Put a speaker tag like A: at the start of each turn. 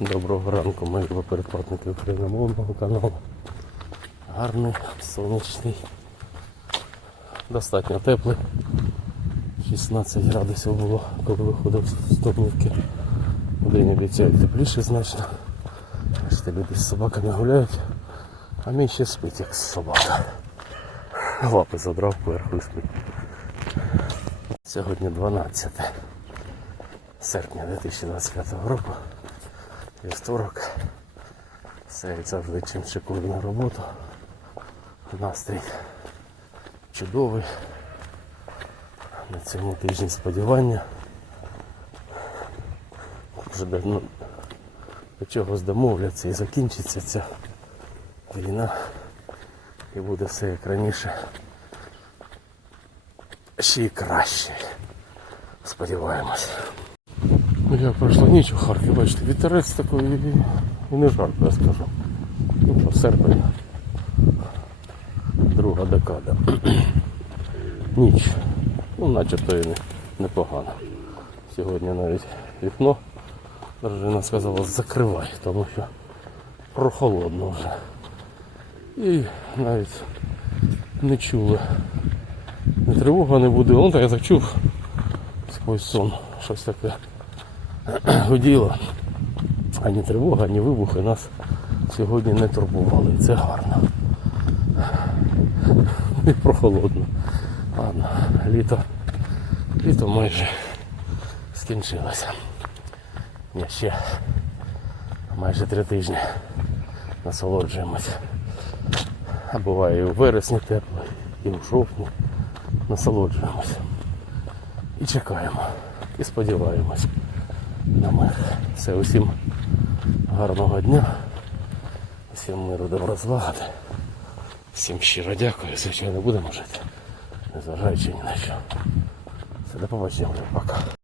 A: Доброго ранку, мої передплатники україномовного каналу. Гарний, сонячний, достатньо теплий. 16 градусів було, коли виходив з домівки. День обіцяють тепліше значно. Бачите, люди з собаками гуляють, а мій ще спить, як собака. Лапи задрав поверху і спить. Сьогодні 12 серпня 2025 року. Вівторок. Все як завжди чим шикую на роботу. Настрій чудовий. На цьому тижні сподівання. Вже давно до чогось домовляться і закінчиться ця війна. І буде все як раніше. Ще й краще. Сподіваємось. Як пройшла ніч у Харкові, бачите, вітерець такий і, не жарко, я скажу. Ну, що, серпень. Друга декада. Ніч. Ну, начебто і не, непогано. Сьогодні навіть вікно дружина сказала закривай, тому що прохолодно вже. І навіть не чули. Не тривога не буде. Ну так я так чув сквозь сон. Щось таке гуділо. Ані тривога, ані вибухи нас сьогодні не турбували. Це гарно. І прохолодно. Ладно, літо. Літо майже скінчилося. Ні, ще майже три тижні насолоджуємося. А буває і у вересні тепло, і у жовтні. Насолоджуємося. І чекаємо. І сподіваємось на. Все, усім гарного дня. усім миру, добра злагоди. Всім щиро дякую. Звичайно, будемо жити. Незважаючи ні на що. Все, до побачення, пока.